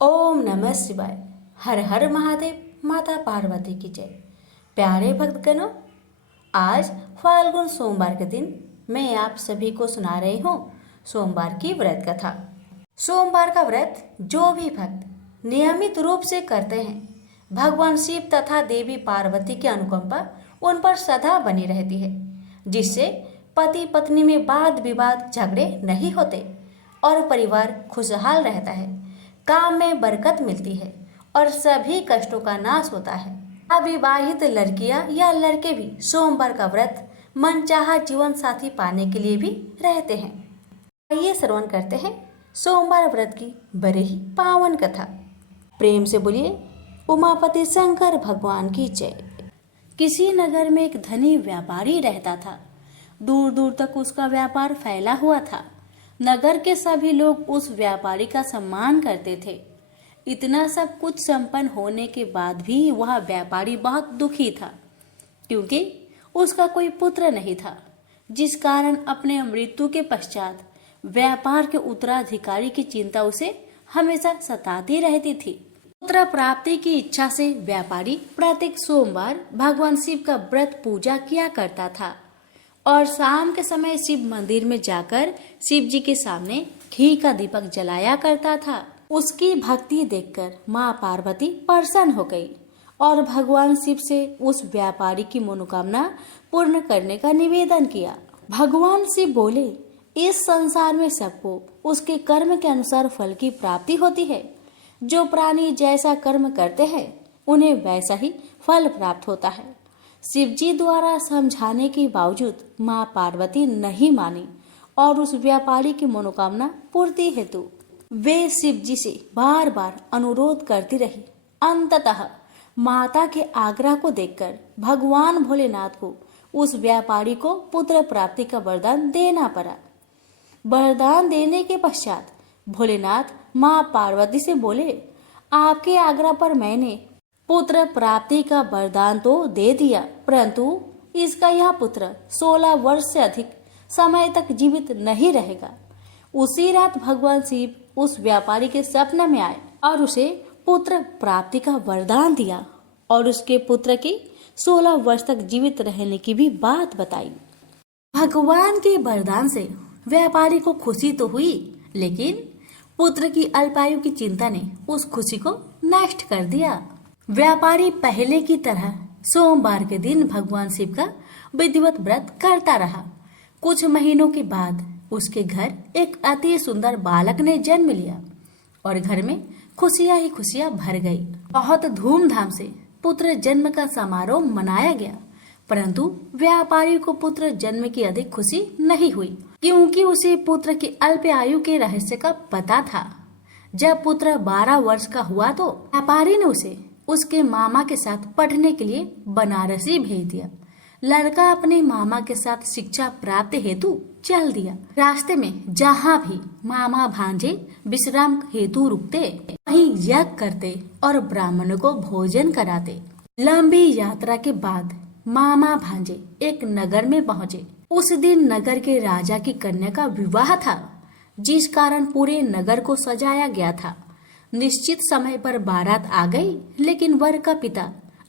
ओम नमः शिवाय। हर हर महादेव। माता पार्वती की जय। प्यारे भक्तगणों, आज फाल्गुन सोमवार के दिन मैं आप सभी को सुना रही हूँ सोमवार की व्रत कथा। सोमवार का व्रत जो भी भक्त नियमित रूप से करते हैं, भगवान शिव तथा देवी पार्वती की अनुकंपा उन पर सदा बनी रहती है, जिससे पति पत्नी में वाद विवाद झगड़े नहीं होते और परिवार खुशहाल रहता है, काम में बरकत मिलती है और सभी कष्टों का नाश होता है। अविवाहित लड़कियां या लड़के भी सोमवार का व्रत मनचाहा जीवन साथी पाने के लिए भी रहते हैं। आइए श्रवण करते हैं सोमवार व्रत की बड़े ही पावन कथा। प्रेम से बोलिए उमापति शंकर भगवान की जय। किसी नगर में एक धनी व्यापारी रहता था। दूर दूर तक उसका व्यापार फैला हुआ था। नगर के सभी लोग उस व्यापारी का सम्मान करते थे। इतना सब कुछ संपन्न होने के बाद भी वह व्यापारी बहुत दुखी था, क्योंकि उसका कोई पुत्र नहीं था, जिस कारण अपने मृत्यु के पश्चात व्यापार के उत्तराधिकारी की चिंता उसे हमेशा सताती रहती थी। पुत्र प्राप्ति की इच्छा से व्यापारी प्रत्येक सोमवार भगवान शिव का व्रत पूजा किया करता था और शाम के समय शिव मंदिर में जाकर शिव जी के सामने घी का दीपक जलाया करता था। उसकी भक्ति देखकर माँ पार्वती प्रसन्न हो गई और भगवान शिव से उस व्यापारी की मनोकामना पूर्ण करने का निवेदन किया। भगवान शिव बोले, इस संसार में सबको उसके कर्म के अनुसार फल की प्राप्ति होती है। जो प्राणी जैसा कर्म करते हैं उन्हें वैसा ही फल प्राप्त होता है। शिवजी द्वारा समझाने के बावजूद माँ पार्वती नहीं मानी और उस व्यापारी की मनोकामना पूर्ति हेतु वे शिवजी से बार बार अनुरोध करती रही। अंततः माता के आग्रह को देखकर भगवान भोलेनाथ को उस व्यापारी को पुत्र प्राप्ति का वरदान देना पड़ा। वरदान देने के पश्चात भोलेनाथ माँ पार्वती से बोले, आपके आग्रह पर मैंने पुत्र प्राप्ति का वरदान तो दे दिया, परंतु इसका यह पुत्र 16 वर्ष से अधिक समय तक जीवित नहीं रहेगा। उसी रात भगवान शिव उस व्यापारी के स्वप्न में आए और उसे पुत्र प्राप्ति का वरदान दिया और उसके पुत्र की 16 वर्ष तक जीवित रहने की भी बात बताई। भगवान के वरदान से व्यापारी को खुशी तो हुई, लेकिन पुत्र की अल्पायु की चिंता ने उस खुशी को नष्ट कर दिया। व्यापारी पहले की तरह सोमवार के दिन भगवान शिव का विधिवत व्रत करता रहा। कुछ महीनों के बाद उसके घर एक अति सुंदर बालक ने जन्म लिया और घर में खुशियां ही खुशियां भर गई। बहुत धूमधाम से पुत्र जन्म का समारोह मनाया गया, परंतु व्यापारी को पुत्र जन्म की अधिक खुशी नहीं हुई, क्योंकि उसे पुत्र की अल्प आयु के रहस्य का पता था। जब पुत्र 12 वर्ष का हुआ तो व्यापारी ने उसे उसके मामा के साथ पढ़ने के लिए बनारसी भेज दिया। लड़का अपने मामा के साथ शिक्षा प्राप्त हेतु चल दिया। रास्ते में जहाँ भी मामा भांजे विश्राम हेतु रुकते, वहीं यज्ञ करते और ब्राह्मणों को भोजन कराते। लंबी यात्रा के बाद मामा भांजे एक नगर में पहुँचे। उस दिन नगर के राजा की कन्या का विवाह था, जिस कारण पूरे नगर को सजाया गया था। निश्चित समय पर बारात आ गई, लेकिन वर का पिता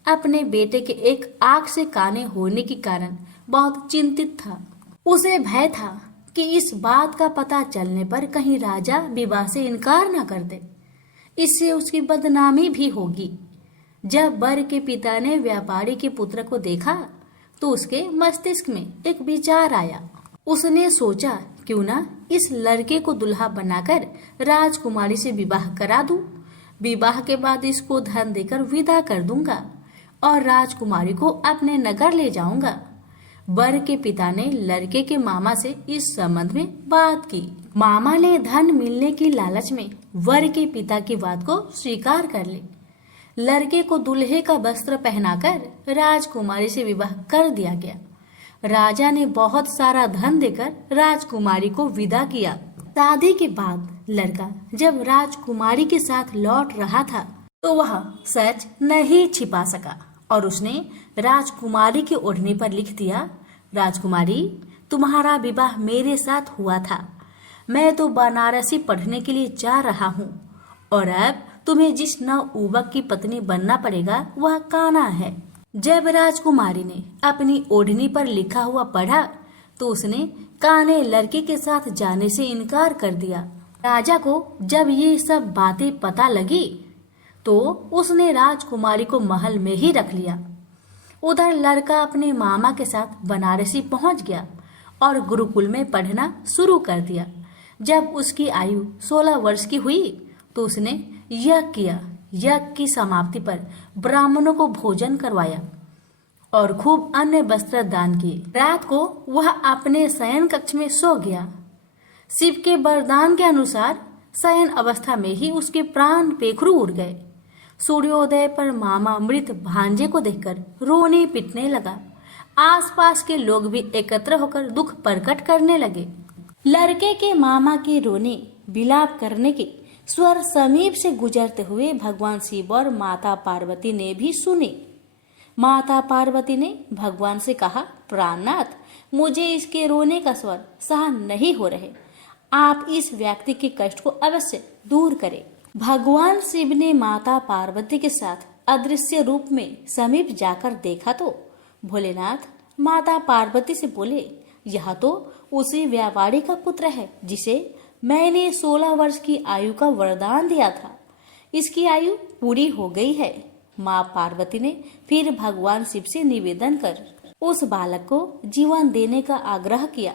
अपने बेटे के एक आंख से काने होने के कारण बहुत चिंतित था। उसे भय था कि इस बात का पता चलने पर कहीं राजा विवाह से इनकार न कर दे, इससे उसकी बदनामी भी होगी। जब वर के पिता ने व्यापारी के पुत्र को देखा तो उसके मस्तिष्क में एक विचार आया। उसने सोचा, क्यों ना इस लड़के को दुल्हा बनाकर राजकुमारी से विवाह करा दूं। विवाह के बाद इसको धन देकर विदा कर दूंगा और राजकुमारी को अपने नगर ले जाऊंगा। वर के पिता ने लड़के के मामा से इस संबंध में बात की। मामा ने धन मिलने की लालच में वर के पिता की बात को स्वीकार कर ली। लड़के को दूल्हे का वस्त्र पहनाकर राजकुमारी से विवाह कर दिया गया। राजा ने बहुत सारा धन देकर राजकुमारी को विदा किया। शादी के बाद लड़का जब राजकुमारी के साथ लौट रहा था तो वह सच नहीं छिपा सका और उसने राजकुमारी की ओढ़नी पर लिख दिया, राजकुमारी, तुम्हारा विवाह मेरे साथ हुआ था। मैं तो बनारसी पढ़ने के लिए जा रहा हूँ और अब तुम्हें जिस नवयुवक की पत्नी बनना पड़ेगा वह कान्हा है। जब राजकुमारी ने अपनी ओढ़नी पर लिखा हुआ पढ़ा तो उसने कान्हे लड़के के साथ जाने से इनकार कर दिया। राजा को जब ये सब बातें पता लगी तो उसने राजकुमारी को महल में ही रख लिया। उधर लड़का अपने मामा के साथ बनारसी पहुंच गया और गुरुकुल में पढ़ना शुरू कर दिया। जब उसकी आयु 16 वर्ष की हुई तो उसने यज्ञ किया। यज्ञ की समाप्ति पर ब्राह्मणों को भोजन करवाया और खूब अन्य वस्त्र दान किए। रात को वह अपने शयन कक्ष में सो गया। शिव के वरदान के अनुसार शयन अवस्था में ही उसके प्राण पेखरू उड़ गए। सूर्योदय पर मामा मृत भांजे को देखकर रोने पिटने लगा। आसपास के लोग भी एकत्र होकर दुख प्रकट करने लगे। लड़के के मामा के रोने विलाप करने के स्वर समीप से गुजरते हुए भगवान शिव और माता पार्वती ने भी सुने। माता पार्वती ने भगवान से कहा, प्राणनाथ, मुझे इसके रोने का स्वर सहन नहीं हो रहे, आप इस व्यक्ति के कष्ट को अवश्य दूर करें। भगवान शिव ने माता पार्वती के साथ अदृश्य रूप में समीप जाकर देखा तो भोलेनाथ माता पार्वती से बोले, यह तो उसी व्यापारी का पुत्र है जिसे मैंने 16 वर्ष की आयु का वरदान दिया था। इसकी आयु पूरी हो गई है। माँ पार्वती ने फिर भगवान शिव से निवेदन कर उस बालक को जीवन देने का आग्रह किया।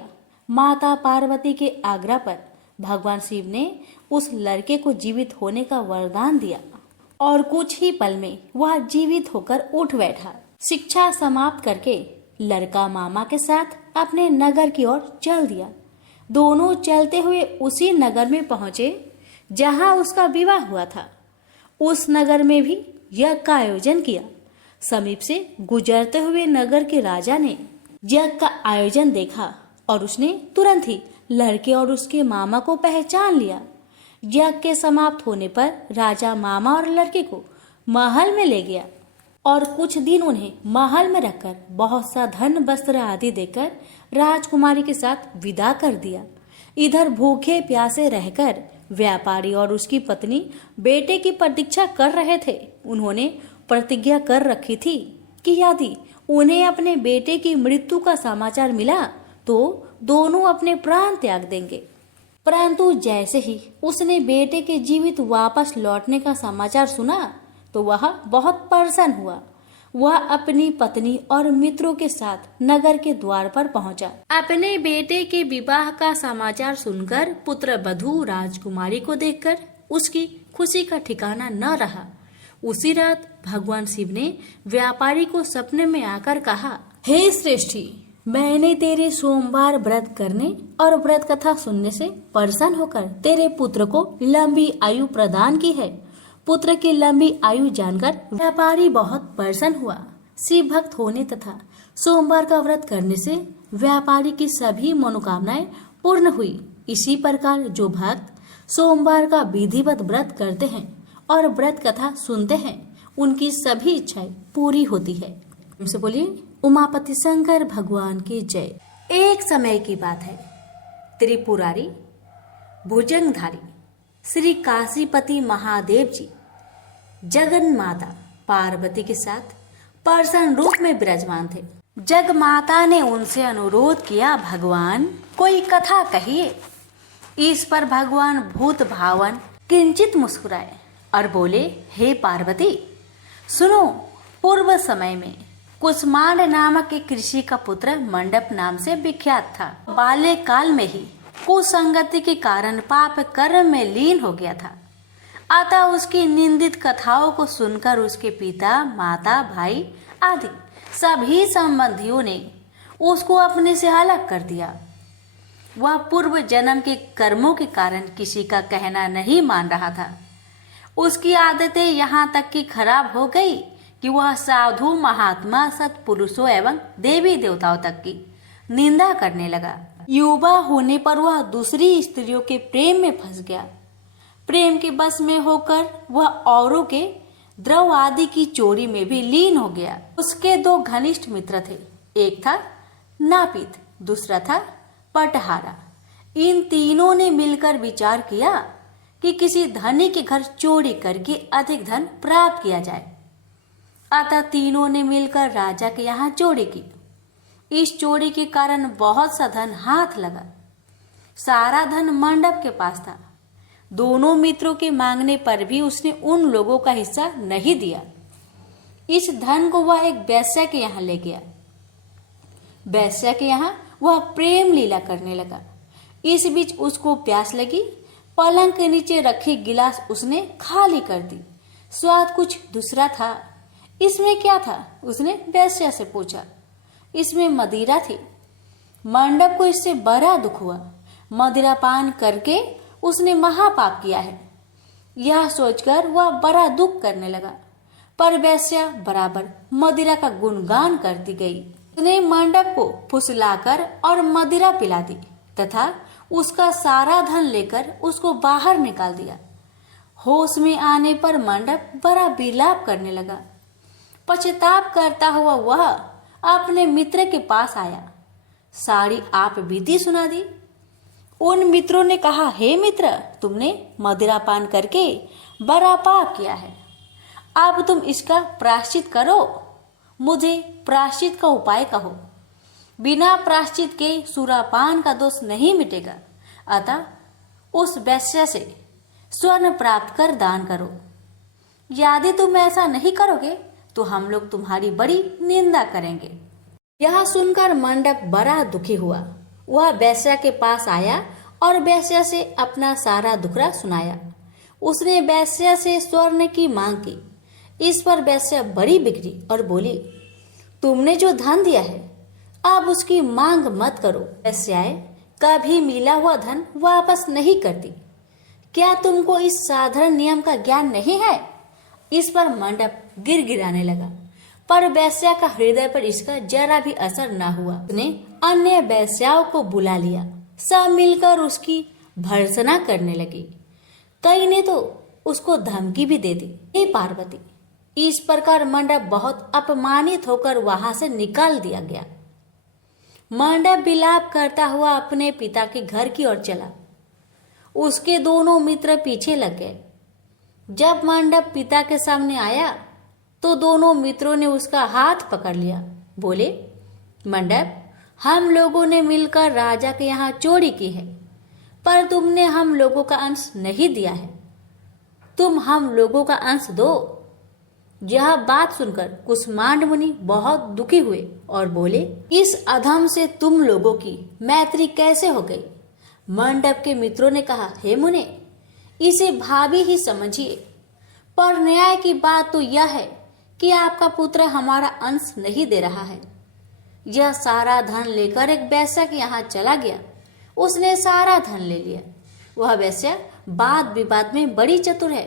माता पार्वती के आग्रह पर भगवान शिव ने उस लड़के को जीवित होने का वरदान दिया और कुछ ही पल में वह जीवित होकर उठ बैठा। शिक्षा समाप्त करके लड़का मामा के साथ अपने नगर की ओर चल दिया। दोनों चलते हुए उसी नगर में पहुंचे जहां उसका विवाह हुआ था। उस नगर में भी यज्ञ का आयोजन किया। समीप से गुजरते हुए नगर के राजा ने यज्ञ का आयोजन देखा और उसने तुरंत ही लड़के और उसके मामा को पहचान लिया। यज्ञ के समाप्त होने पर राजा मामा और लड़के को महल में ले गया और कुछ दिन उन्हें महल में रखकर बहुत सा धन वस्त्र आदि देकर राजकुमारी के साथ विदा कर दिया। इधर भूखे प्यासे रहकर व्यापारी और उसकी पत्नी बेटे की प्रतीक्षा कर रहे थे। उन्होंने प्रतिज्ञा कर रखी थी कि यदि उन्हें अपने बेटे की मृत्यु का समाचार मिला तो दोनों अपने प्राण त्याग देंगे। परंतु जैसे ही उसने बेटे के जीवित वापस लौटने का समाचार सुना तो वह बहुत प्रसन्न हुआ। वह अपनी पत्नी और मित्रों के साथ नगर के द्वार पर पहुंचा। अपने बेटे के विवाह का समाचार सुनकर पुत्र वधू राजकुमारी को देखकर उसकी खुशी का ठिकाना न रहा। उसी रात भगवान शिव ने व्यापारी को सपने में आकर कहा, हे श्रेष्ठी, मैंने तेरे सोमवार व्रत करने और व्रत कथा सुनने से प्रसन्न होकर तेरे पुत्र को लंबी आयु प्रदान की है। पुत्र की लंबी आयु जानकर व्यापारी बहुत प्रसन्न हुआ। शिव भक्त होने तथा सोमवार का व्रत करने से व्यापारी की सभी मनोकामनाएं पूर्ण हुई। इसी प्रकार जो भक्त सोमवार का विधिवत व्रत करते हैं और व्रत कथा सुनते हैं उनकी सभी इच्छाएं पूरी होती है। हमसे बोलिए उमापति शंकर भगवान की जय। एक समय की बात है, त्रिपुरारी भुजंगधारी श्री काशीपति महादेव जी जगन माता पार्वती के साथ प्रसन्न रूप में विराजमान थे। जग माता ने उनसे अनुरोध किया, भगवान कोई कथा कहिए। इस पर भगवान भूत भावन किंचित मुस्कुराए और बोले, हे पार्वती सुनो, पूर्व समय में कुसमांड नामक एक ऋषि का पुत्र मंडप नाम से विख्यात था। बाल्य काल में ही कुसंगति के कारण पाप कर्म में लीन हो गया था। अतः उसकी निंदित कथाओं को सुनकर उसके पिता, माता, भाई आदि सभी संबंधियों ने उसको अपने से अलग कर दिया। वह पूर्व जन्म के कर्मों के कारण किसी का कहना नहीं मान रहा था। उसकी आदतें यहाँ तक कि खराब हो गई कि वह साधु, महात्मा, सत्पुरुषों एवं देवी देवताओं तक की निंदा करने लगा। युवा होने पर वह दूसरी स्त्रियों के प्रेम में फंस गया। प्रेम के बस में होकर वह औरों के द्रव आदि की चोरी में भी लीन हो गया। उसके दो घनिष्ठ मित्र थे, एक था नापित, दूसरा था पटहारा। इन तीनों ने मिलकर विचार किया कि किसी धनी के घर चोरी करके अधिक धन प्राप्त किया जाए। अतः तीनों ने मिलकर राजा के यहाँ चोरी की। इस चोरी के कारण बहुत सा धन हाथ लगा। सारा धन मंडप के पास था। दोनों मित्रों के मांगने पर भी उसने उन लोगों का हिस्सा नहीं दिया। इस धन को वह एक वेश्या के यहाँ ले गया। वेश्या के यहाँ वह प्रेम लीला करने लगा। इस बीच उसको प्यास लगी। पलंग के नीचे रखी गिलास उसने खाली कर दी। स्वाद कुछ दूसरा था। इसमें क्या था? उसने वेश्या से पूछा। इसमें मदिरा थी। मंडप को इससे बड़ा दुख हुआ। मदिरा पान करके उसने महापाप किया है, यह सोचकर वह बड़ा दुख करने लगा। पर वेश्या बराबर मदिरा का गुणगान करती गई। उसने मंडप को फुसलाकर और मदिरा पिला दी तथा उसका सारा धन लेकर उसको बाहर निकाल दिया। होश में आने पर मंडप बड़ा विलाप करने लगा। पश्चाताप करता हुआ वह अपने मित्र के पास आया। सारी आप बीती सुना दी। उन मित्रों ने कहा, हे मित्र, तुमने मदिरा पान करके बड़ा पाप किया है। अब तुम इसका प्रायश्चित करो। मुझे प्रायश्चित का उपाय कहो। बिना प्रायश्चित के सुरापान का दोष नहीं मिटेगा। अतः उस वेश्या से स्वर्ण प्राप्त कर दान करो। यदि तुम ऐसा नहीं करोगे तो हम लोग तुम्हारी बड़ी निंदा करेंगे। यह सुनकर मंडप बड़ा दुखी हुआ। वह वेश्या के पास आया और वेश्या से अपना सारा दुखड़ा सुनाया। उसने वेश्या से स्वर्ण की मांग की। इस पर वेश्या बड़ी बिगड़ी और बोली, तुमने जो धन दिया है अब उसकी मांग मत करो। वेश्याएं कभी मिला हुआ धन वापस नहीं करती। क्या तुमको इस साधारण नियम का ज्ञान नहीं है? इस पर मंडप गिड़गिड़ाने लगा, पर वेश्या का हृदय पर इसका जरा भी असर न हुआ। उसने अन्य वेश्याओं को बुला लिया। सब मिलकर उसकी भर्त्सना करने लगी। कई ने तो उसको धमकी भी दे दी। हे पार्वती! इस प्रकार मंडप बहुत अपमानित होकर वहां से निकाल दिया गया। मंडप विलाप करता हुआ अपने पिता के घर की ओर चला। उसके दोनों मित्र पीछे लग गए। जब मंडप पिता के सामने आया तो दोनों मित्रों ने उसका हाथ पकड़ लिया। बोले, मंडप, हम लोगों ने मिलकर राजा के यहाँ चोरी की है, पर तुमने हम लोगों का अंश नहीं दिया है। तुम हम लोगों का अंश दो। यह बात सुनकर कुष्मांड मुनि बहुत दुखी हुए और बोले, इस अधम से तुम लोगों की मैत्री कैसे हो गई? मंडप के मित्रों ने कहा, हे मुने, इसे भाभी ही समझिए। पर न्याय की बात तो यह है कि आपका पुत्र हमारा अंश नहीं दे रहा है। यह सारा धन लेकर एक वेश्या के यहाँ चला गया। उसने सारा धन ले लिया। वह वेश्या वाद विवाद में बड़ी चतुर है।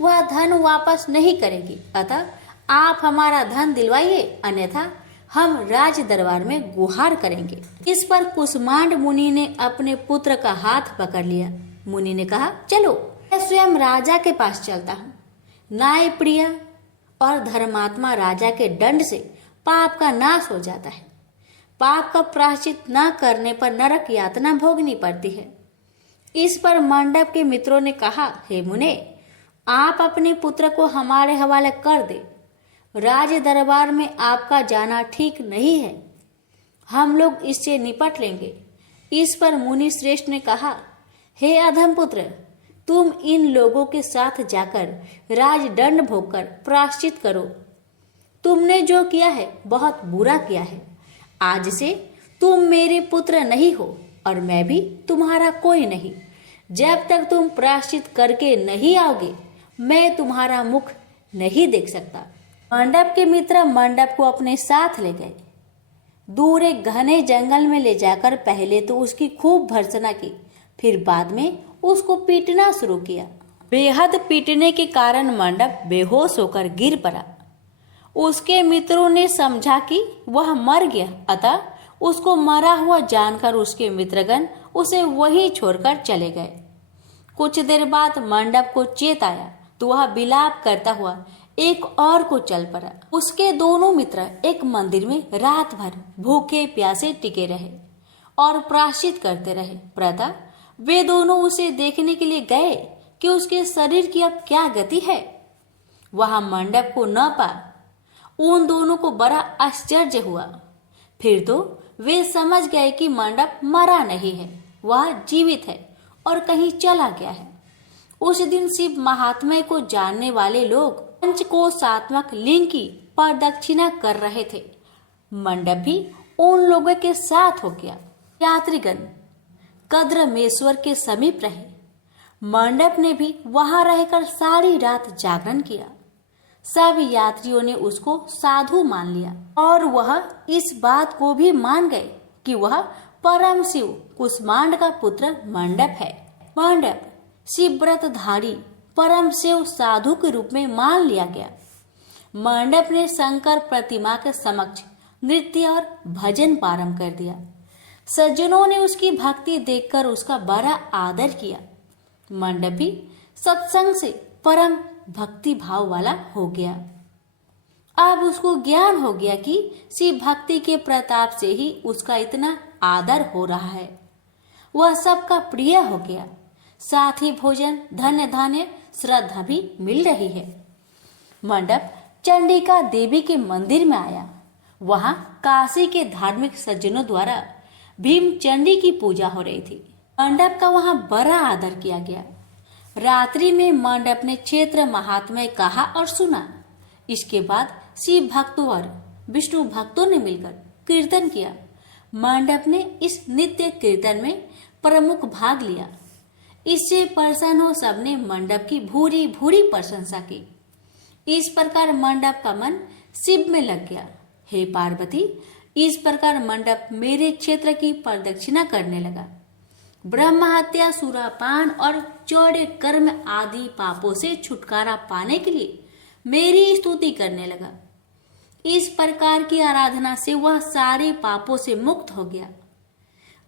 वह धन वापस नहीं करेगी। अतः आप हमारा धन दिलवाइए, अन्यथा हम राज दरबार में गुहार करेंगे। इस पर कुष्मांड मुनि ने अपने पुत्र का हाथ पकड़ लिया। मुनि ने कहा, चलो मैं स्वयं राजा के पास चलता हूँ। न्याय प्रिय और धर्मात्मा राजा के दंड से पाप का नाश हो जाता है। पाप का प्रायश्चित न करने पर नरक यातना भोगनी पड़ती है। इस पर मंडप के मित्रों ने कहा, हे मुने, आप अपने पुत्र को हमारे हवाले कर दे। राज दरबार में आपका जाना ठीक नहीं है। हम लोग इससे निपट लेंगे। इस पर मुनि श्रेष्ठ ने कहा, हे अधम पुत्र, तुम इन लोगों के साथ जाकर राजदंड भोगकर प्रायश्चित करो। तुमने जो किया है बहुत बुरा किया है। आज से तुम मेरे पुत्र नहीं हो और मैं भी तुम्हारा कोई नहीं। जब तक तुम प्रायश्चित करके नहीं आओगे मैं तुम्हारा मुख नहीं देख सकता। मंडप के मित्र मंडप को अपने साथ ले गए। दूर एक घने जंगल में ले जाकर पहले तो उसकी खूब भर्त्सना की, फिर बाद में उसको पीटना शुरू किया। बेहद पीटने के कारण मंडप बेहोश होकर गिर पड़ा। उसके मित्रों ने समझा कि वह मर गया, अतः उसको मरा हुआ जानकर उसके मित्रगण उसे वहीं छोड़कर चले गए। कुछ देर बाद मंडप को चेत आया तो वह विलाप करता हुआ एक और को चल पड़ा। उसके दोनों मित्र एक मंदिर में रात भर भूखे प्यासे टिके रहे और प्रायश्चित करते रहे। प्रातः वे दोनों उसे देखने के लिए गए कि उसके शरीर की अब क्या गति है। वहां मंडप को न पा उन दोनों को बड़ा आश्चर्य हुआ। फिर तो वे समझ गए कि मंडप मरा नहीं है, वह जीवित है और कहीं चला गया है। उस दिन शिव महात्म्य को जानने वाले लोग पंचकोशात्मक लिंग की प्रदक्षिणा कर रहे थे। मंडप भी उन लोगों के साथ हो गया। यात्रीगण कद्रमेश्वर के समीप रहे। मंडप ने भी वहां रहकर सारी रात जागरण किया। सब यात्रियों ने उसको साधु मान लिया और वह इस बात को भी मान गए कि वह परम शिव कुष्मांड का पुत्र मंडप है। मंडप शिवव्रतधारी परम शिव साधु के रूप में मान लिया गया। मंडप ने शंकर प्रतिमा के समक्ष नृत्य और भजन प्रारंभ कर दिया। सज्जनों ने उसकी भक्ति देखकर उसका बड़ा आदर किया। मंडप भी सत्संग से परम भक्ति भाव वाला हो गया। अब उसको ज्ञान हो गया कि शिव भक्ति के प्रताप से ही उसका इतना आदर हो रहा है। वह सबका प्रिय हो गया। साथ ही भोजन धन्य धान्य श्रद्धा भी मिल रही है। मंडप चंडिका देवी के मंदिर में आया। वहां काशी के धार्मिक सज्जनों द्वारा भीम चंडी की पूजा हो रही थी। मंडप का वहां बड़ा आदर किया गया। रात्रि में मंडप ने क्षेत्र महात्म्य कहा और सुना। इसके बाद शिव भक्तों और विष्णु भक्तों ने मिलकर कीर्तन किया। मंडप ने इस नित्य कीर्तन में प्रमुख भाग लिया। इससे प्रसन्न हो सबने मंडप की भूरी भूरी प्रशंसा की। इस प्रकार मंडप का मन शिव में लग गया। हे पार्वती, इस प्रकार मंडप मेरे क्षेत्र की प्रदक्षिणा करने लगा। ब्रह्म हत्या, सुरापान और चौड़े कर्म आदि पापों से छुटकारा पाने के लिए मेरी स्तुति करने लगा। इस प्रकार की आराधना से वह सारे पापों से मुक्त हो गया।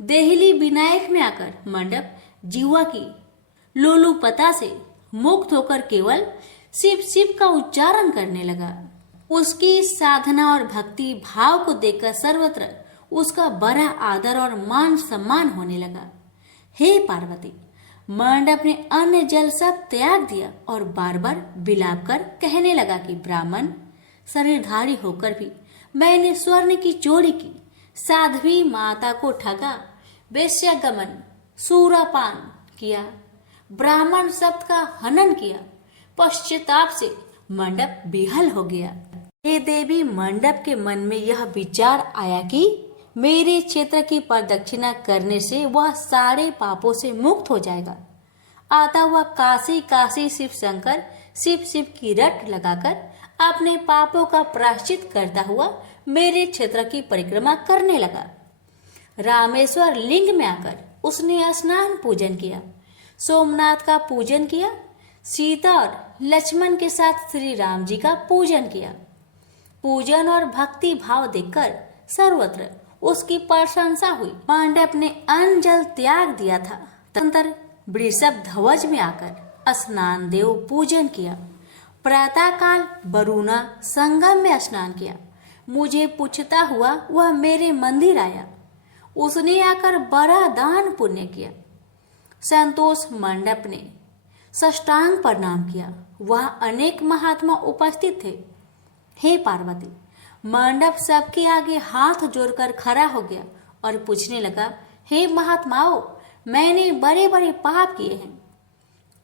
देहली विनायक में आकर मंडप जीवा की लोलुपता से मुक्त होकर केवल शिव शिव का उच्चारण करने लगा। उसकी साधना और भक्ति भाव को देखकर सर्वत्र उसका बड़ा आदर और मान सम्मान होने लगा। हे पार्वती, मंडप ने अन्न जल सब त्याग दिया और बार बार विलाप कर कहने लगा कि ब्राह्मण शरीरधारी होकर भी मैंने स्वर्ण की चोरी की, साध्वी माता को ठगा, वेश्यागमन, सूरापान किया, ब्राह्मण शब्द का हनन किया। पश्चाताप से मंडप बेहाल हो गया। हे देवी, मंडप के मन में यह विचार आया कि मेरे क्षेत्र की प्रदक्षिणा करने से वह सारे पापों से मुक्त हो जाएगा। आता हुआ काशी काशी शिव शंकर शिव शिव की रट लगाकर अपने पापों का प्रायश्चित करता हुआ मेरे क्षेत्र की परिक्रमा करने लगा। रामेश्वर लिंग में आकर उसने स्नान पूजन किया, सोमनाथ का पूजन किया, सीता और लक्ष्मण के साथ श्री राम जी का पूजन किया। पूजन और भक्ति भाव देखकर सर्वत्र उसकी प्रशंसा हुई। मंडप ने अन्न जल त्याग दिया था। तदनंतर वृषभ ध्वज में आकर स्नान देव पूजन किया। प्रातः काल वरुणा संगम में स्नान किया। मुझे पूछता हुआ वह मेरे मंदिर आया। उसने आकर बड़ा दान पुण्य किया। संतोष मंडप ने साष्टांग प्रणाम किया। वह अनेक महात्मा उपस्थित थे। हे पार्वती, मंडप सबके आगे हाथ जोड़कर खड़ा हो गया और पूछने लगा, हे महात्माओं, मैंने बड़े बड़े पाप किए हैं।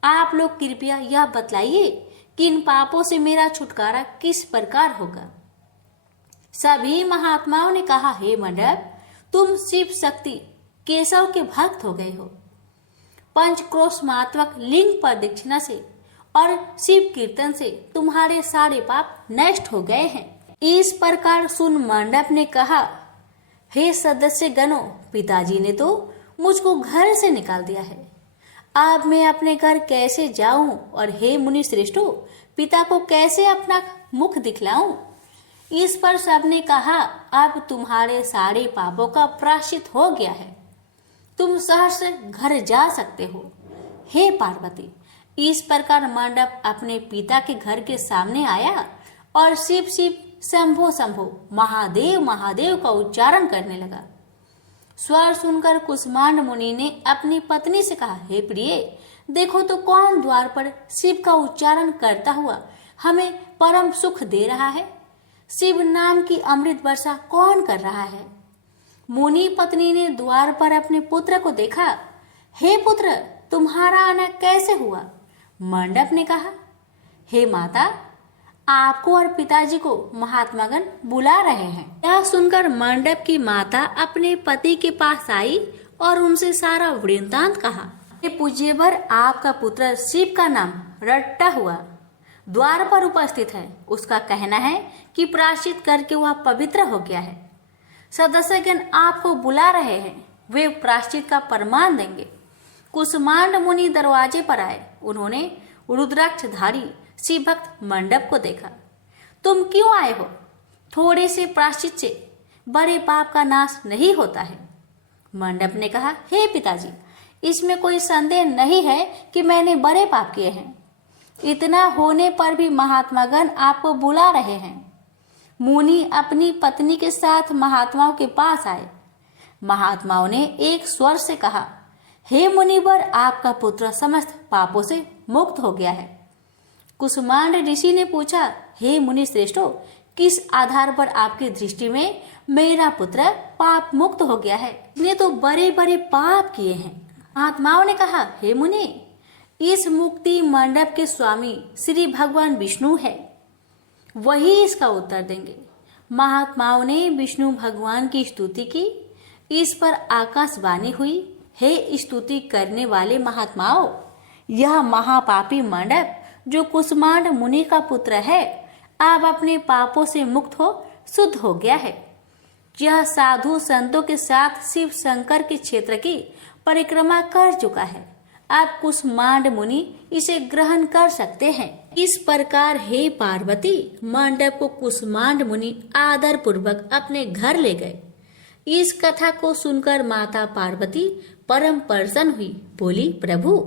आप लोग कृपया यह बतलाइए कि इन पापों से मेरा छुटकारा किस प्रकार होगा। सभी महात्माओं ने कहा, हे मंडप, तुम शिव शक्ति केशव के भक्त हो गए हो। पंचक्रोशमात्मक लिंग प्रदक्षिणा से और शिव कीर्तन से तुम्हारे सारे पाप नष्ट हो गए हैं। इस प्रकार सुन मंडप ने कहा, हे सदस्य गणों, पिताजी ने तो मुझको घर से निकाल दिया है। अब मैं अपने घर कैसे जाऊं और हे मुनि श्रेष्ठों, पिता को कैसे अपना मुख दिखलाऊं। इस पर सबने कहा, अब तुम्हारे सारे पापों का प्रायश्चित हो गया है, तुम सहर्ष घर जा सकते हो। हे पार्वती, इस प्रकार मंडप अपने पिता के घर के सामने आया और शिव शिव शंभो शंभो महादेव महादेव का उच्चारण करने लगा। स्वर सुनकर कुष्मांड मुनि ने अपनी पत्नी से कहा, हे प्रिय, देखो तो कौन द्वार पर शिव का उच्चारण करता हुआ हमें परम सुख दे रहा है। शिव नाम की अमृत वर्षा कौन कर रहा है। मुनि पत्नी ने द्वार पर अपने पुत्र को देखा। हे पुत्र, तुम्हारा आना कैसे हुआ। मंडप ने कहा, हे माता, आपको और पिताजी को महात्मागण बुला रहे हैं। यह सुनकर मंडप की माता अपने पति के पास आई और उनसे सारा वृत्तांत कहा। हे पूज्यवर, आपका पुत्र शिव का नाम रट्टा हुआ द्वार पर उपस्थित है। उसका कहना है कि प्रायश्चित करके वह पवित्र हो गया है। सदस्यगण आपको बुला रहे हैं, वे प्रायश्चित का प्रमाण देंगे। कुसुमांड मुनि दरवाजे पर आए। उन्होंने रुद्राक्षधारी शिव भक्त मंडप को देखा। तुम क्यों आए हो। थोड़े से प्रायश्चित से बड़े पाप का नाश नहीं होता है। मंडप ने कहा, हे पिताजी, इसमें कोई संदेह नहीं है कि मैंने बड़े पाप किए हैं। इतना होने पर भी महात्मागण आपको बुला रहे हैं। मुनि अपनी पत्नी के साथ महात्माओं के पास आए। महात्माओं ने एक स्वर से कहा, हे मुनिवर, आपका पुत्र समस्त पापों से मुक्त हो गया है। कुसुमांड ऋषि ने पूछा, हे मुनि श्रेष्ठो, किस आधार पर आपकी दृष्टि में मेरा पुत्र पाप मुक्त हो गया है। इसने तो बड़े बड़े पाप किए हैं। महात्माओं ने कहा, हे मुनि, इस मुक्ति मंडप के स्वामी श्री भगवान विष्णु है, वही इसका उत्तर देंगे। महात्माओं ने विष्णु भगवान की स्तुति की। इस पर आकाशवाणी हुई, हे स्तुति करने वाले महात्माओं, यह महापापी मंडप जो कुसुमांड मुनि का पुत्र है, अब अपने पापों से मुक्त हो शुद्ध हो गया है। यह साधु संतों के साथ शिव शंकर के क्षेत्र की परिक्रमा कर चुका है। अब कुसुमांड मुनि इसे ग्रहण कर सकते हैं। इस प्रकार हे पार्वती, मंडप को कुसुमांड मुनि आदर पूर्वक अपने घर ले गए। इस कथा को सुनकर माता पार्वती परम प्रसन्न हुई। बोली, प्रभु,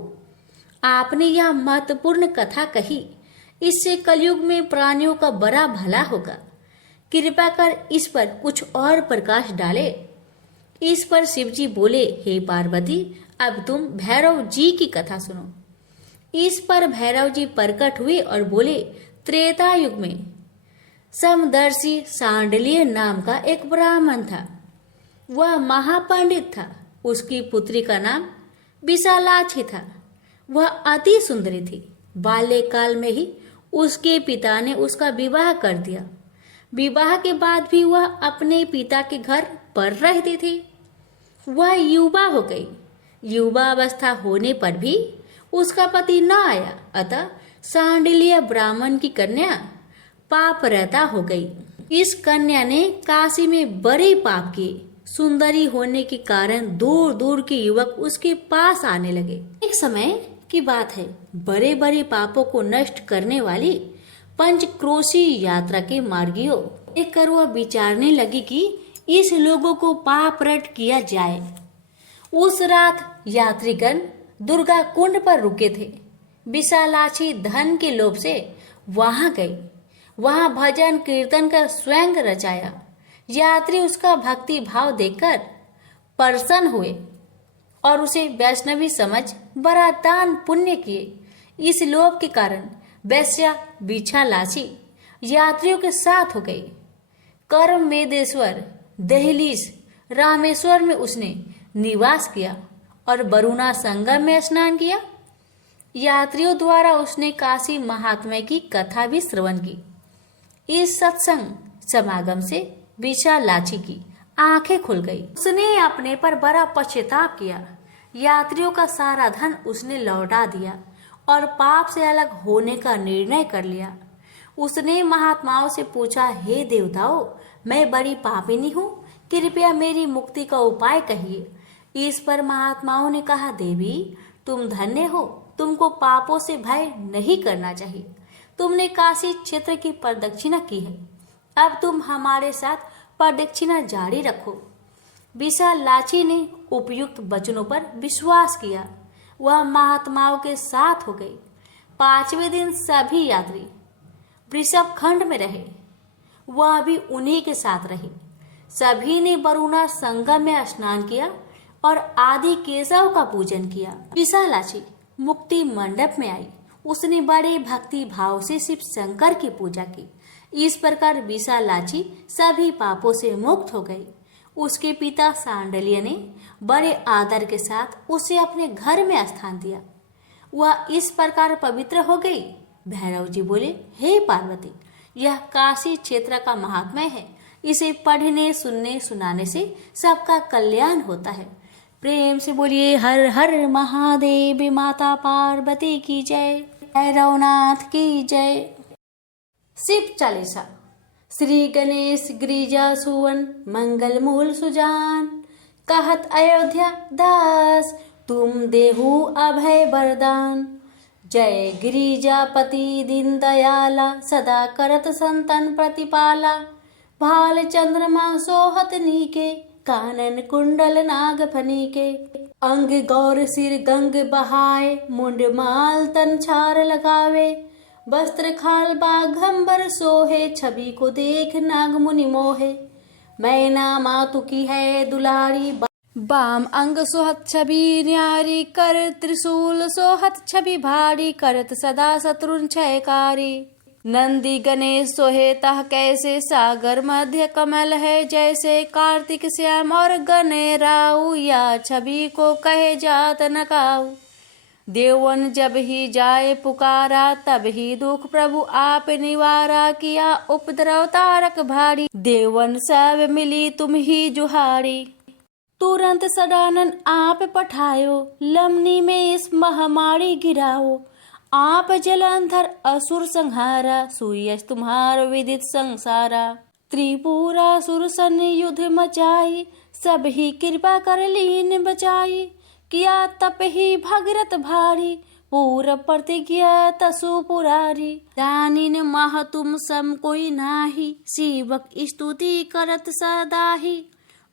आपने यह महत्वपूर्ण कथा कही, इससे कलयुग में प्राणियों का बड़ा भला होगा। कृपा कर इस पर कुछ और प्रकाश डाले। इस पर शिवजी बोले, हे पार्वती, अब तुम भैरव जी की कथा सुनो। इस पर भैरव जी प्रकट हुए और बोले, त्रेता युग में समदर्शी सांडलिय नाम का एक ब्राह्मण था। वह महापंडित था। उसकी पुत्री का नाम विशालाक्षी था। वह अति सुंदरी थी। बाल्यकाल में ही उसके पिता ने उसका विवाह कर दिया। विवाह के बाद भी वह अपने पिता के घर पर रहती थी। वह युवा हो गई। युवा अवस्था होने पर भी उसका पति न आया, अतः सांडिल्य ब्राह्मण की कन्या पाप रहता हो गई। इस कन्या ने काशी में बड़े पाप किए। सुंदरी होने के कारण दूर दूर के युवक उसके पास आने लगे। एक समय की बात है, बड़े बड़े पापों को नष्ट करने वाली पंचक्रोशी यात्रा के मार्गियों एक कर वह विचारने लगी कि इस लोगों को पाप रट किया जाए। उस रात यात्रीगण दुर्गा कुंड पर रुके थे। विशालाक्षी धन के लोभ से वहां गई। वहां भजन कीर्तन कर स्वयं रचाया। यात्री उसका भक्ति भाव देखकर प्रसन्न हुए और उसे वैष्णवी समझ बड़ा दान पुण्य किए। इस लोभ के कारण वैश्या विशालाक्षी यात्रियों के साथ हो गई। कर्म मेदेश्वर दहलीज रामेश्वर में उसने निवास किया और वरुणा संगम में स्नान किया। यात्रियों द्वारा उसने काशी महात्म्य की कथा भी श्रवण की। इस सत्संग समागम से विशालाक्षी की आंखें खुल गई। उसने अपने पर बड़ा पश्चाताप किया। यात्रियों का सारा धन उसने लौटा दिया और पाप से अलग होने का निर्णय कर लिया। उसने महात्माओं से पूछा, हे देवताओं, मैं बड़ी पापिनी हूँ, कृपया मेरी मुक्ति का उपाय कहिए। इस पर महात्माओं ने कहा, देवी, तुम धन्य हो, तुमको पापों से भय नहीं करना चाहिए। तुमने काशी क्षेत्र की प्रदक्षिणा की है, अब तुम हमारे साथ प्रदक्षिणा जारी रखो। विशालाक्षी ने उपयुक्त वचनों पर विश्वास किया। वह महात्माओं के साथ हो गई। 5वें दिन सभी यात्री वृषभ खंड में रहे। वह भी उन्हीं के साथ रही। सभी ने वरुणा संगम में स्नान किया और आदि केशव का पूजन किया। विशालाक्षी मुक्ति मंडप में आई। उसने बड़े भक्ति भाव से शिव शंकर की पूजा की। इस प्रकार विशालाक्षी सभी पापों से मुक्त हो गई। उसके पिता सांडल्य ने बड़े आदर के साथ उसे अपने घर में स्थान दिया। वह इस प्रकार पवित्र हो गई। भैरव जी बोले, हे पार्वती, यह काशी क्षेत्र का महात्म्य है। इसे पढ़ने, सुनने, सुनाने से सबका कल्याण होता है। प्रेम से बोलिए हर हर महादेव। माता पार्वती की जय। भैरवनाथ की जय। शिव चालीसा। श्री गणेश गिरिजा सुवन, मंगल मूल सुजान। कहत अयोध्या दास, तुम देहु अभय वरदान। जय गिरिजापति दीन दयाला, सदा करत संतन प्रतिपाला। भाल चंद्रमा सोहत नीके, कानन कुंडल नाग फनीके। अंग गौर सिर गंग बहाए, मुंड माल तन छार लगावे। वस्त्र खाल बाघंबर सोहे, छवि को देख नाग मुनि मोहे। मैना मातु की है दुलारी, बाम अंग सोहत छवि न्यारी। कर त्रिशूल सोहत छवि भारी, करत सदा शत्रुन क्षयकारी। नंदी गणेश सोहे तह कैसे, सागर मध्य कमल है जैसे। कार्तिक श्याम और गणेराऊ, या छवि को कहे जात न काऊ। देवन जब ही जाए पुकारा, तब ही दुख प्रभु आप निवारा। किया उपद्रव तारक भारी, देवन सब मिली तुम ही जुहारी। तुरंत सदानन आप पठायो, लमनी में इस महामारी गिराओ। आप जलंधर असुर संहारा, सुयश तुम्हार विदित संसारा। त्रिपुरासुर सन युद्ध मचाई, सब ही कृपा कर लीन बचाई। किया तप ही भगरत भारी, पूर प्रतिज्ञा तसु पुरारी। दानिन मह तुम सम कोई नाही, शिवक स्तुति करत सदाही।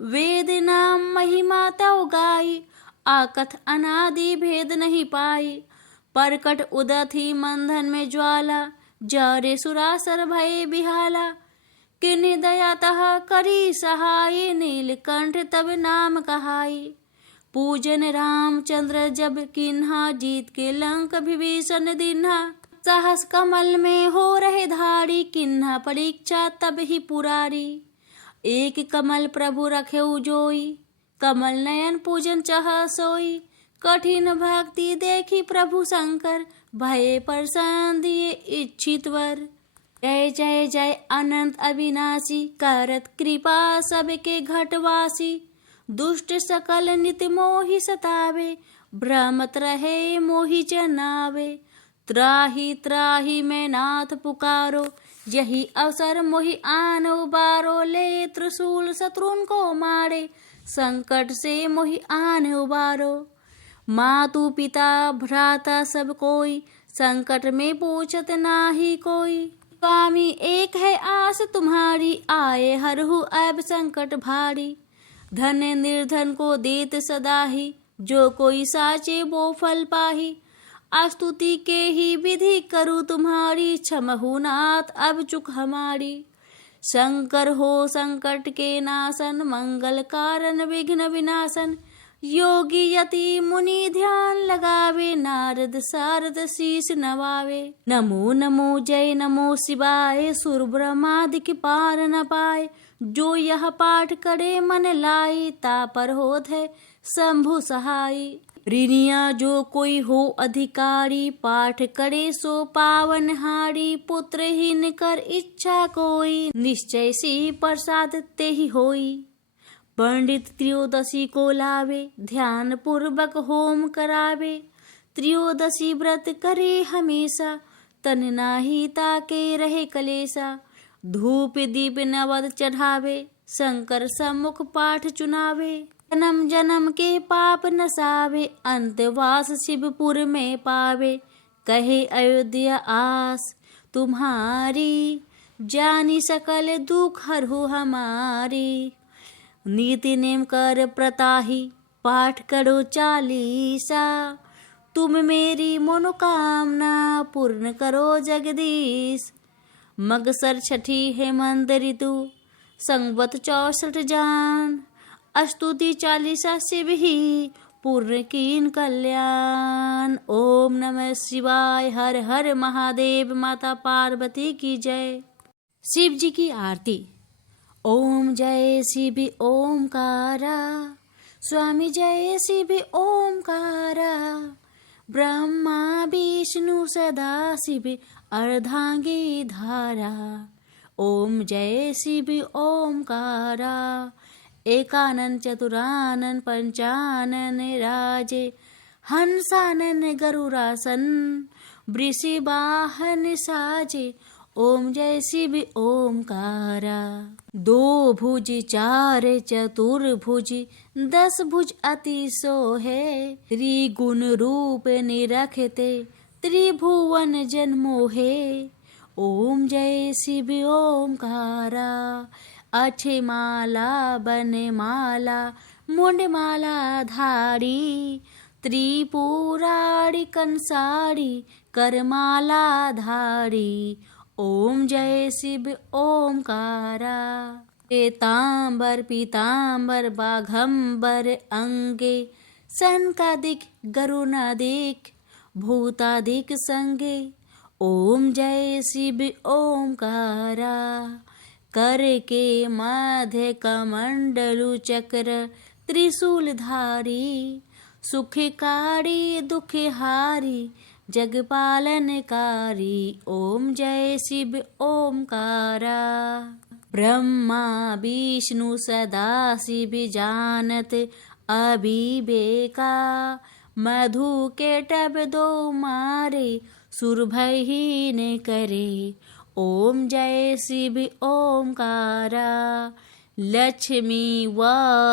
वेद नाम महिमा तव गाई, आकथ अनादि भेद नहीं पाई। परकट उदत ही मंधन में ज्वाला, जरे सुरासर भय बिहाला। किन्हि दया तह करी सहाय, नीलकंठ तब नाम कहाई। पूजन रामचंद्र जब किन्हा, जीत के लंक विभीषण दिन्हा। सहस कमल में हो रहे धारी, किन्हा परीक्षा तब ही पुरारी। एक कमल प्रभु रखे जोई, कमल नयन पूजन चाह सोई। कठिन भक्ति देखी प्रभु शंकर, भय प्रसन्न दिए इच्छित वर। जय जय जय अनंत अविनाशी, करत कृपा सबके घटवासी। दुष्ट सकल नित मोहि सतावे, भ्रमत रहे मोहि जनावे। त्राहि त्राहि मैं नाथ पुकारो, यही अवसर मोहि आन उबारो। ले त्रिशूल शत्रुन को मारे, संकट से मोहि आन उबारो। मातु पिता भ्राता सब कोई, संकट में पूछत नाही कोई। स्वामी एक है आस तुम्हारी, आए हरहु अब संकट भारी। धन निर्धन को देत सदाही, जो कोई साचे वो फल पाही। स्तुति के ही विधि करूँ तुम्हारी, क्षमहु नाथ अब चुक हमारी। शंकर हो संकट के नाशन, मंगल कारण विघ्न विनाशन। योगी यति मुनि ध्यान लगावे, नारद सारद शीश नवावे। नमो नमो जय नमो शिवाय, सुर ब्रह्मादि के पार न पाए। जो यह पाठ करे मन लाई, तापर होत है शंभु सहाय। ऋणिया जो कोई हो अधिकारी, पाठ करे सो पावन हारी। पुत्रहीन कर इच्छा कोई, निश्चय से प्रसाद ते ही होई। पंडित त्रयोदशी को लावे, ध्यान पूर्वक होम करावे। त्रयोदशी व्रत करे हमेशा, तन नाही ताके रहे कलेसा। धूप दीप नवद चढ़ावे, शंकर सम्मुख पाठ चुनावे। जन्म जन्म के पाप नसावे, अंतवास शिवपुर में पावे। कहे अयोध्या आस तुम्हारी, जानी सकल दुख हरहु हमारी। नीति नेम कर प्रताही, पाठ करो चालीसा। तुम मेरी मनोकामना पूर्ण करो जगदीश। मगसर छठी हेमंत ऋतु, संवत 64 जान। स्तुति चालीसा शिव ही, पूर्ण कीन कल्याण। ओम नमः शिवाय। हर हर महादेव। माता पार्वती की जय। शिव जी की आरती। ओम जय शिव ओमकारा, स्वामी जय शिव ओमकारा, ब्रह्मा विष्णु सदा शिव अर्धांगी धारा। ओम जय शिव ओमकारा, एकानन चतुरानन पंचानन राजे, हंसानन गरुरासन, वृषिवाहन साजे। ओम जय शिव ओमकारा। दो भुज चार चतुर्भुज, 10 भुज अति सोहे, त्रिगुण रूप निरखते, त्रिभुवन जन मोहे। ओम जय शिव ओमकारा, अठे माला बन माला, मुंड माला धारी, त्रिपुरारी कंसारी, करमाला धारी। ओम जय शिव ओमकारा। श्वेतांबर पीतांबर बाघंबर अंगे, सनकादिक गरुणादिक भूतादिक संगे। ओम जय शिव ओमकारा। कर के मध्य कमंडलु चक्र, त्रिशूल धारी, सुखकारी दुखहारी, जगपालनकारी। ओम जय शिव ओमकारा। ब्रह्मा विष्णु सदा शिव जानत अविवेका, मधु के टब दो मारे, सुर भय ही न करे। ओम जय शिव ओमकारा। लक्ष्मी व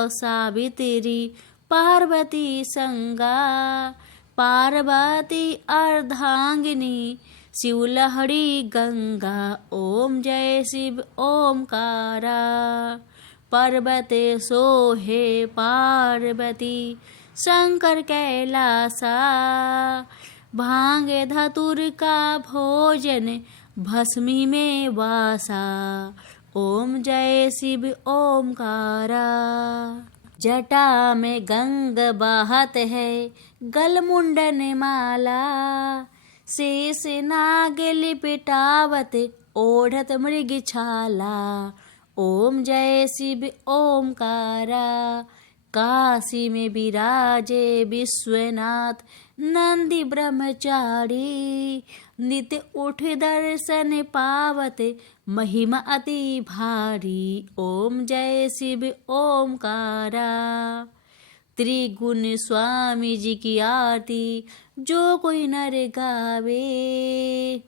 सावित्री, पार्वती संगा, पार्वती अर्धांगिनी, शिवलहरी गंगा। ओम जय शिव ओमकारा। पर्वते सोहे पार्वती, शंकर कैलासा, भांगे धतुर का भोजन, भस्मी में वासा। ओम जय शिव ओमकारा। जटा में गंग बहत है, गल मुंडन माला, शेष नाग लिपटावत, ओढ़त मृग छाला। ओम जय शिव ओमकारा। काशी में विराजे विश्वनाथ, नंदी ब्रह्मचारी, नित्य उठ दर्शन पावत, महिमा अति भारी। ओम जय शिव ओमकारा। त्रिगुण स्वामी जी की आरती, जो कोई नर गावे,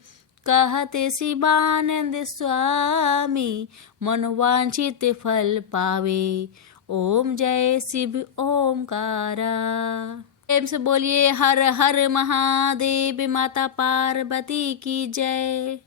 कहते शिवानंद स्वामी, मनोवांछित फल पावे। ओम जय शिव ओमकारा। प्रेम से बोलिए हर हर महादेव। माता पार्वती की जय।